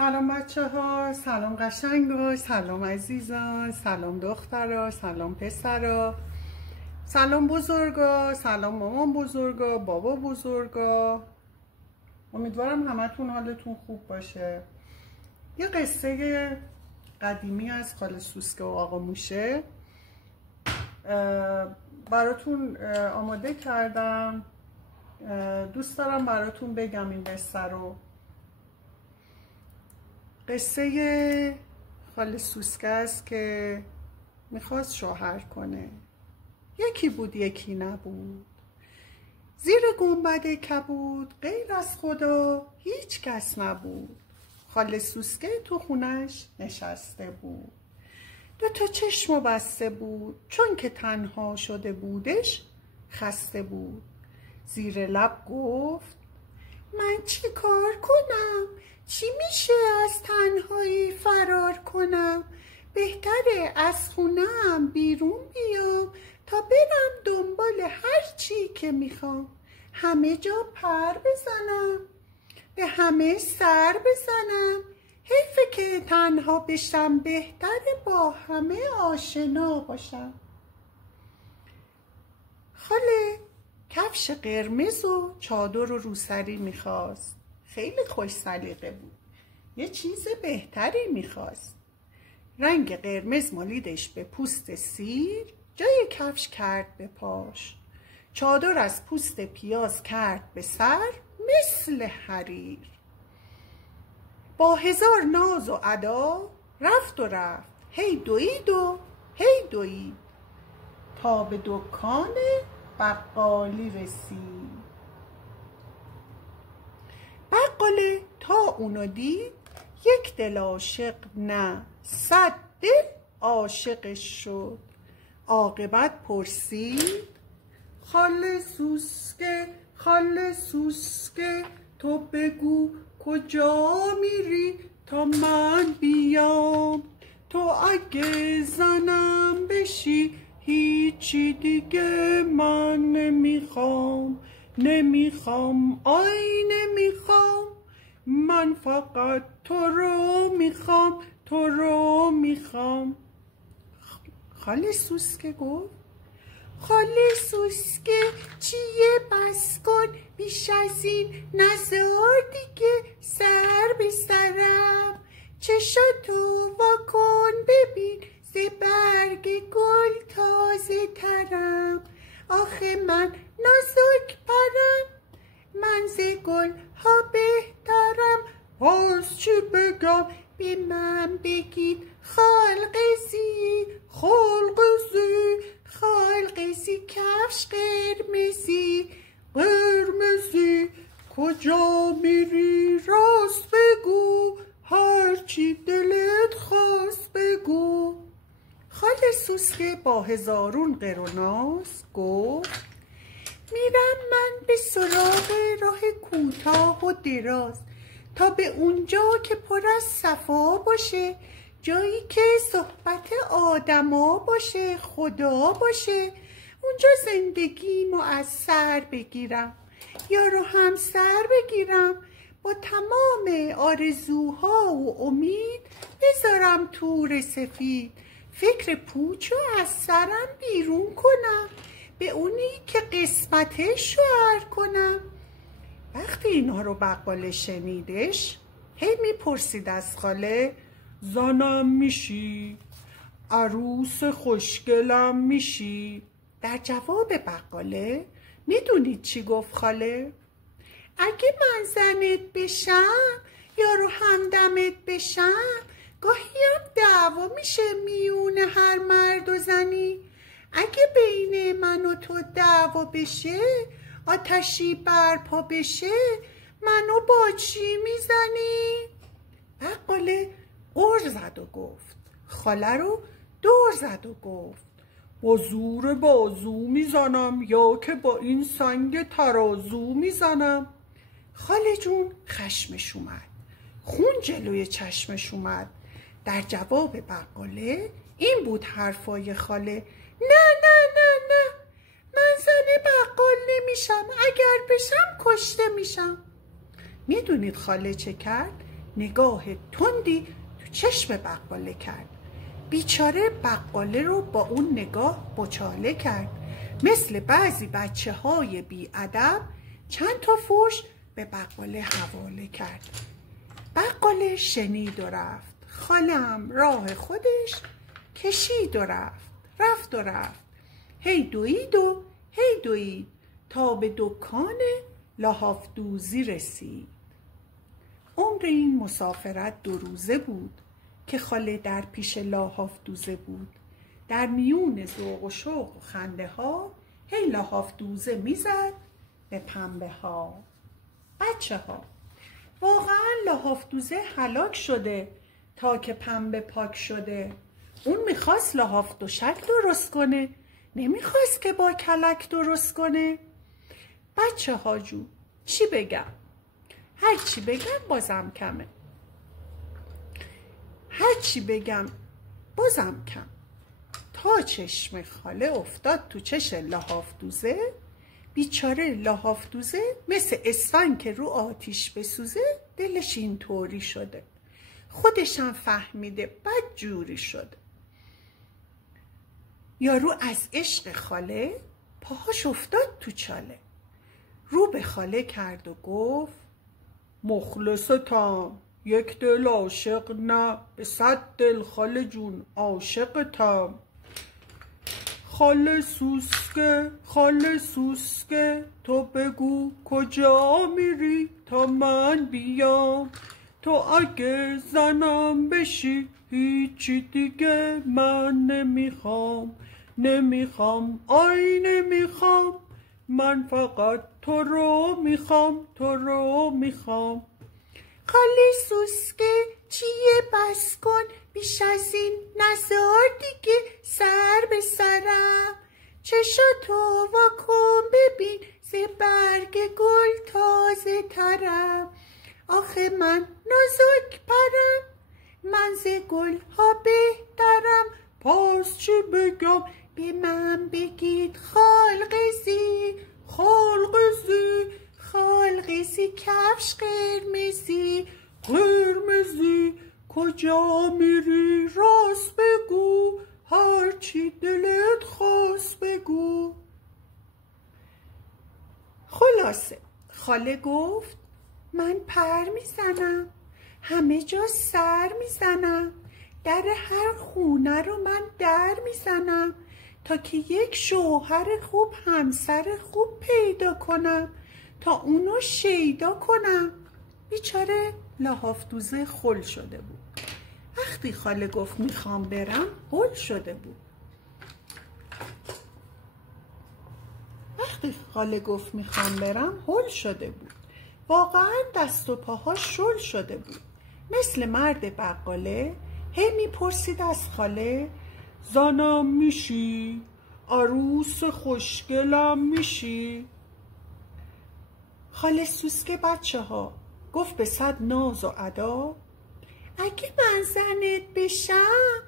سلام بچه ها، سلام قشنگا، سلام عزیزان، سلام دخترا، سلام پسرا، سلام بزرگا، سلام مامان بزرگا، بابا بزرگا. امیدوارم همتون حالتون خوب باشه. یه قصه قدیمی از خاله سوسکه و آقا موشه براتون آماده کردم. دوست دارم براتون بگم این قصه رو. قصه خاله سوسکه است که میخواست شوهر کنه. یکی بود یکی نبود. زیر گنبد کبود غیر از خدا هیچ کس نبود. خاله سوسکه تو خونش نشسته بود. دو تا چشمو بسته بود، چون که تنها شده بودش خسته بود. زیر لب گفت من چی کار کنم؟ چی میشه از تنهایی فرار کنم؟ بهتره از خونم بیرون بیام تا برم دنبال هر چی که میخوام. همه جا پر بزنم، به همه سر بزنم. حیفه که تنها بشم، بهتره با همه آشنا باشم. خاله کفش قرمز و چادر و روسری میخواست. خیلی خوش سلیقه بود. یه چیز بهتری میخواست. رنگ قرمز مالیدش به پوست سیر، جای کفش کرد به پاش. چادر از پوست پیاز کرد به سر، مثل حریر. با هزار ناز و ادا رفت و رفت، هی دوید و هی دوید، تا به دکان بقالی رسید. بقاله تا اونو دید، یک دل عاشق نه 100 دل عاشقش شد. عاقبت پرسید خاله سوسکه، خاله سوسکه، تو بگو کجا میری تا من بیام؟ تو اگه زنم بشی هیچی دیگه من نمیخوام. نمیخوام آی نمیخوام، من فقط تو رو میخوام، تو رو میخوام. خاله سوسکه گفت خاله سوسکه چیه بس کن، بیش از این نزار دیگه سر به سرم. چشاتو وا کن ببین، ز برگ گل تازه ترم. آخه من نازک پرم، من ز گل ها بهترم. باز چی بگم به من بگید خلق زی، خلق زی، خلق زی. کفش قرمزی، قرمزی، کجا میری راست بگو، هرچی دلت خواست بگو. خاله سوسکه با هزارون قر و ناز گفت میرم من به سراغ راه کوتاه و دراز، تا به اونجا که پر از صفا باشه، جایی که صحبت آدما باشه، خدا باشه. اونجا زندگیمو از سر بگیرم، یار و همسر بگیرم. با تمام آرزوها و امید بذارم تور سفید. فکر پوچو از سرم بیرون کنم، به اونی که قسمتش شوهر کنم. وقتی اینا رو بقاله شنیدش، هی میپرسید از خاله زنم میشی؟ عروس خوشگلم میشی؟ در جواب بقاله میدونید چی گفت خاله؟ اگه من زنت بشم، یارو همدمت بشم، گاهی هم دعوا میشه میون هر مرد و زنی. اگه بین من و تو دعوا بشه، آتشی برپا بشه، منو با چی میزنی؟ بقاله غر زد و گفت، خاله رو دور زد و گفت با زور بازو میزنم، یا که با این سنگ ترازو میزنم. خاله جون خشمش اومد، خون جلوی چشمش اومد. در جواب بقاله این بود حرفای خاله نه نه نه نه، من زن بقال نمیشم، اگر بشم کشته میشم. میدونید خاله چه کرد؟ نگاه تندی تو چشم بقاله کرد. بیچاره بقاله رو با اون نگاه بچاله کرد. مثل بعضی بچه‌های بی‌ادب چند تا فحش به بقاله حواله کرد. بقاله شنید و رفت. خاله‌ام راه خودش کشید و رفت. رفت و رفت. هی دوید و هی دوید تا به دکان لحاف دوزی رسید. عمر این مسافرت 2 روزه بود که خاله در پیش لحاف دوزه بود. در میون ذوق و شوق و خنده ها هی لحاف دوزه میزد به پنبه ها. بچه ها، واقعا لحاف دوزه هلاک شده تا که پنبه پاک شده. اون میخواست لحاف دوشک درست کنه، نمیخواست که با کلک درست کنه. بچه ها جو، چی بگم؟ هر چی بگم بازم کمه. هر چی بگم بازم کم. تا چشم خاله افتاد تو چش لحاف دوزه، بیچاره لحاف دوزه مثل اسفنگ که رو آتیش بسوزه دلش این طوری شده. خودشم فهمیده بد جوری شده. یارو از عشق خاله پاهاش افتاد تو چاله. رو به خاله کرد و گفت مخلصتم، یک دل عاشق نه، به 100 دل خاله جون عاشقتم. خاله سوسکه، خاله سوسکه، تو بگو کجا میری تا من بیام. تو اگه زنم بشی هیچی دیگه من نمیخوام. نمیخوام، آی نمیخوام، من فقط تو رو میخوام، تو رو میخوام. خاله سوسکه چیه بس کن، بیش از این نزار دیگه سر به سرم. چشاتو واکن ببین ز برگ گل تازه ترم. آخه من نازک پرم، من ز گل ها بهترم. پاس چی بگم به من بگید خالقزی، خالقزی، خالقزی کفش قرمزی، قرمزی. کجا میری راست بگو، هرچی دلت خواست بگو. خلاصه خاله گفت من پر میزنم، همه جا سر میزنم، در هر خونه رو من در میزنم تا که یک شوهر خوب، همسر خوب پیدا کنم، تا اونو شیدا کنم. بیچاره لحاف دوزه خل شده بود. وقتی خاله گفت میخوام برم هل شده بود. وقتی خاله گفت میخوام برم هل شده بود. واقعا دست و پاهاش شل شده بود. مثل مرد بقاله هی میپرسید از خاله زنم میشی؟ عروس خوشگلم میشی؟ خاله سوسکه بچه ها گفت به 100 ناز و ادا اگه من زنت بشم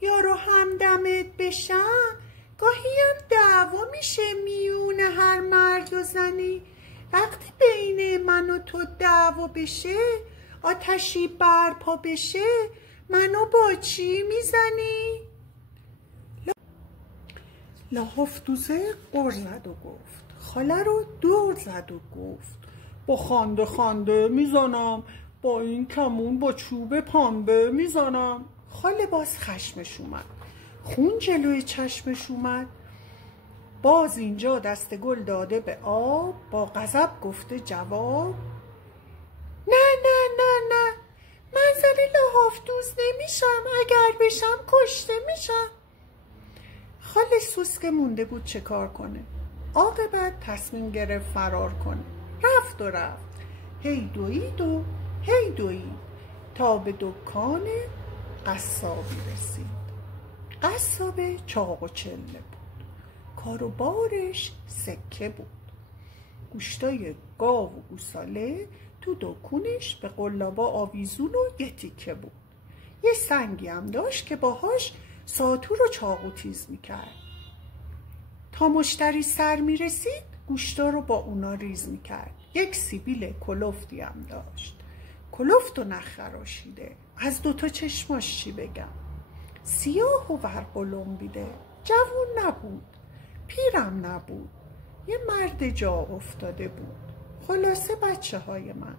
یارو همدمت بشم، گاهیم دعوا میشه میون هر مرد و زنی. وقتی بین من و تو دعوا بشه، آتشی برپا بشه، منو با چی میزنی؟ لحاف دوزه غر زد و گفت، خاله رو دور زد و گفت با خنده خنده میزنم، با این کمون با چوب پنبه میزنم. خاله باز خشمش اومد، خون جلوی چشمش اومد. باز اینجا دست گل داده به آب، با غضب گفته جواب نه نه نه نه، من زن لحاف دوز نمیشم، اگر بشم کشته میشم. خاله سوسکه مونده بود چه کار کنه. عاقبت تصمیم گرفت فرار کنه. رفت و رفت، هی دوید و هی دوید تا به دکان قصابی رسید. قصاب چاق و چله بود، کار و بارش سکه بود. گوشتای گاو و گوساله تو دکونش به قلابا آویزون و یه تیکه بود. یه سنگی هم داشت که باهاش ساطور و چاقو تیز میکرد. تا مشتری سر میرسید گوشتا رو با اونا ریز میکرد. یک سیبیل کلفتی هم داشت. کلفت و نخراشیده. از دوتا چشماش چی بگم؟ سیاه و ورقلمبیده. جوون نبود، پیرم نبود، یه مرد جا افتاده بود. خلاصه بچه های من،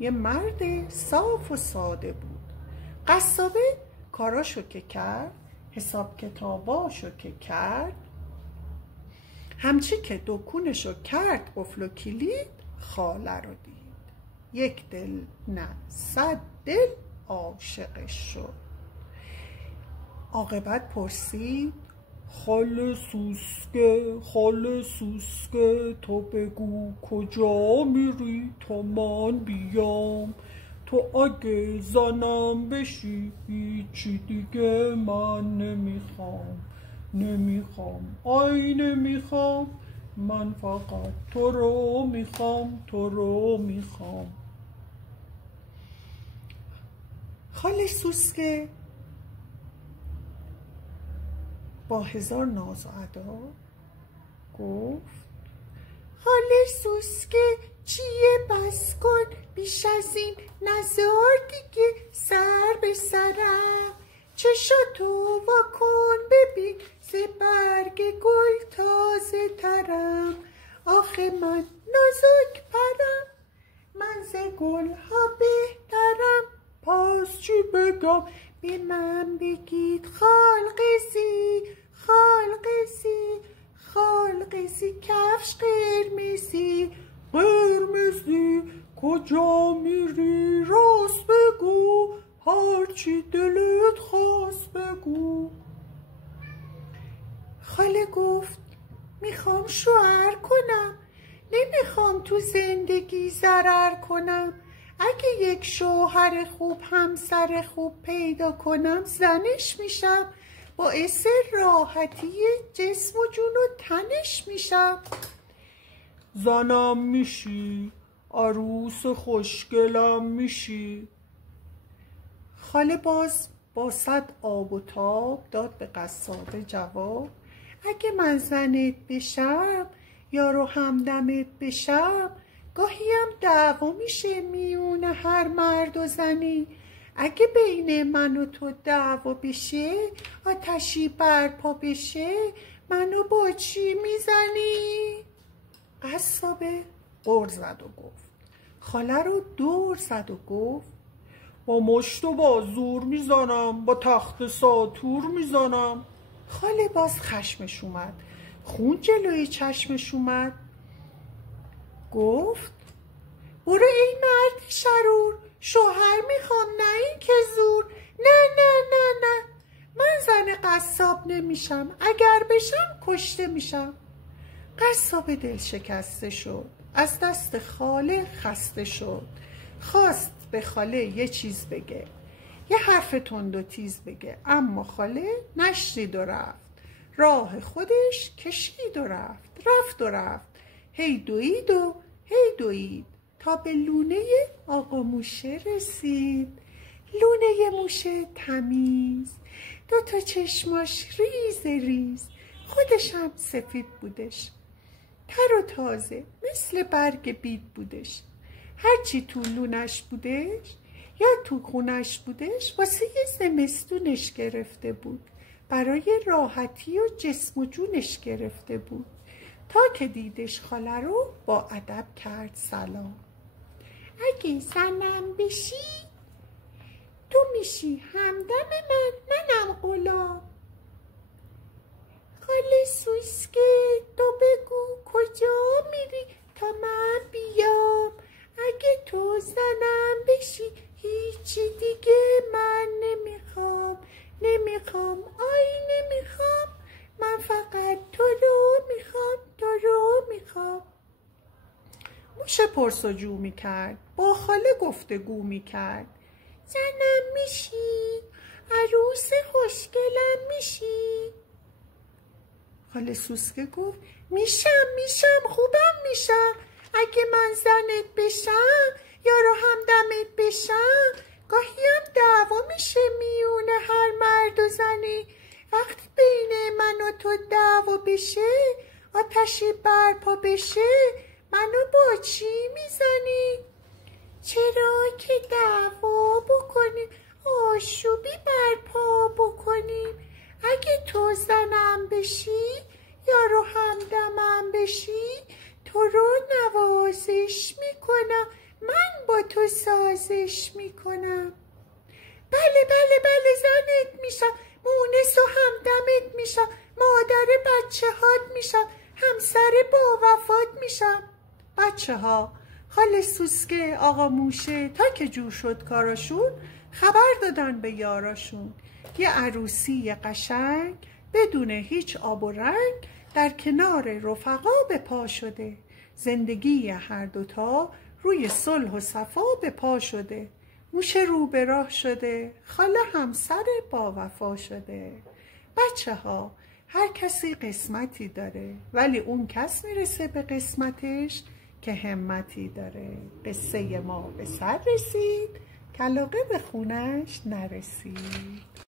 یه مرد صاف و ساده بود. قصابه کاراشو که کرد، حساب کتاباشو که کرد، همچی که دکونشو کرد قفل و کلید، خاله رو دید. یک دل نه 100 دل عاشقش شد. عاقبت پرسید خاله سوسکه تو بگو کجا میری تا من بیام؟ تو اگه زنم بشی هیچی دیگه من نمیخوام. من فقط تو رو میخوام. خاله سوسکه با 1000 ناز و ادا گفت خاله سوسکه چیه بس کن، بیش از این نزار دیگه سر به سرم. چشاتو واکن ببین ز برگ گل تازه ترم. آخه من نازک پرم، من ز گل ها بهترم. پس چی بگم به من بگید خالقزی کفش قرمزی کجا میری راست بگو، هرچی دلت خواست بگو. خاله گفت میخوام شوهر کنم، نمیخوام تو زندگی ضرر کنم. اگه یک شوهر خوب همسر خوب پیدا کنم زنش میشم، باعث راحتی جسم و جون و تنش میشم. زنم میشی، عروس خوشگلم میشی. خاله باز با 100 آب و تاب داد به قصابه جواب اگه من زنت بشم یارو همدمت بشم، گاهیم دعوا میشه میون هر مرد و زنی. اگه بین من و تو دعوا بشه آتشی برپا بشه، منو با چی میزنی؟ قصابه غر زد و گفت، خاله رو دور زد و گفت با مشت و بازور میزنم، با تخت ساطور میزنم. خاله باز خشمش اومد، خون جلوی چشمش اومد. گفت برو ای مرد شرور، شوهر میخوام نه این که زور. نه من زن قصاب نمیشم، اگر بشم کشته میشم. قصاب دل شکسته شد، از دست خاله خسته شد. خواست به خاله یه چیز بگه، یه حرف تند و تیز بگه، اما خاله نشنید و رفت. راه خودش کشید و رفت. هی دوید تا به لونه آقا موشه رسید. لونه موشه تمیز، 2 چشماش ریز، خودش هم سفید بودش، تر و تازه مثل برگ بید بودش. هرچی تو لونش بودش یا تو خونش بودش واسه زمستونش گرفته بود، برای راحتی و جسم و جونش گرفته بود. تا که دیدش خاله رو با ادب کرد سلام. اگه زنم بشی تو میشی همدم منم غلام. خاله سوسکه تو بگو کجا میری تا من بیام؟ اگه تو زنم بشی هیچی دیگه من نمیخوام. من فقط تو رو میخوام. موشه پرسجو میکرد، با خاله گفتگو میکرد. زنم میشی، عروس خوشگلم میشی. خاله سوسکه گفت میشم خوبم میشم. اگه من زنت بشم یارو همدمت بشم، گاهیم دعوا میشه میونه هر مرد و زنی. وقتی بین من و تو دعوا بشه آتشی برپا بشه، منو با چی میزنی؟ چرا که دعوا بکنیم، آشوبی برپا بکنیم. اگه تو زنم بشی یارو همدمم بشی، تو رو نوازش میکنم، من با تو سازش میکنم. بله بله بله زنت میشم، مونس و همدمت میشم، مادر بچه هات میشم، همسر با وفات میشم. بچه ها، خاله سوسکه، آقا موشه تا که جور شد کاراشون خبر دادن به یاراشون. یه عروسی قشنگ بدون هیچ آب و رنگ در کنار رفقا به پا شده. زندگی هر دوتا روی صلح و صفا به پا شده. موشه رو به راه شده، خاله همسر با وفا شده. بچه ها، هر کسی قسمتی داره، ولی اون کس میرسه به قسمتش که همتی داره. قصه ما به سر رسید، کلاغه به خونش نرسید.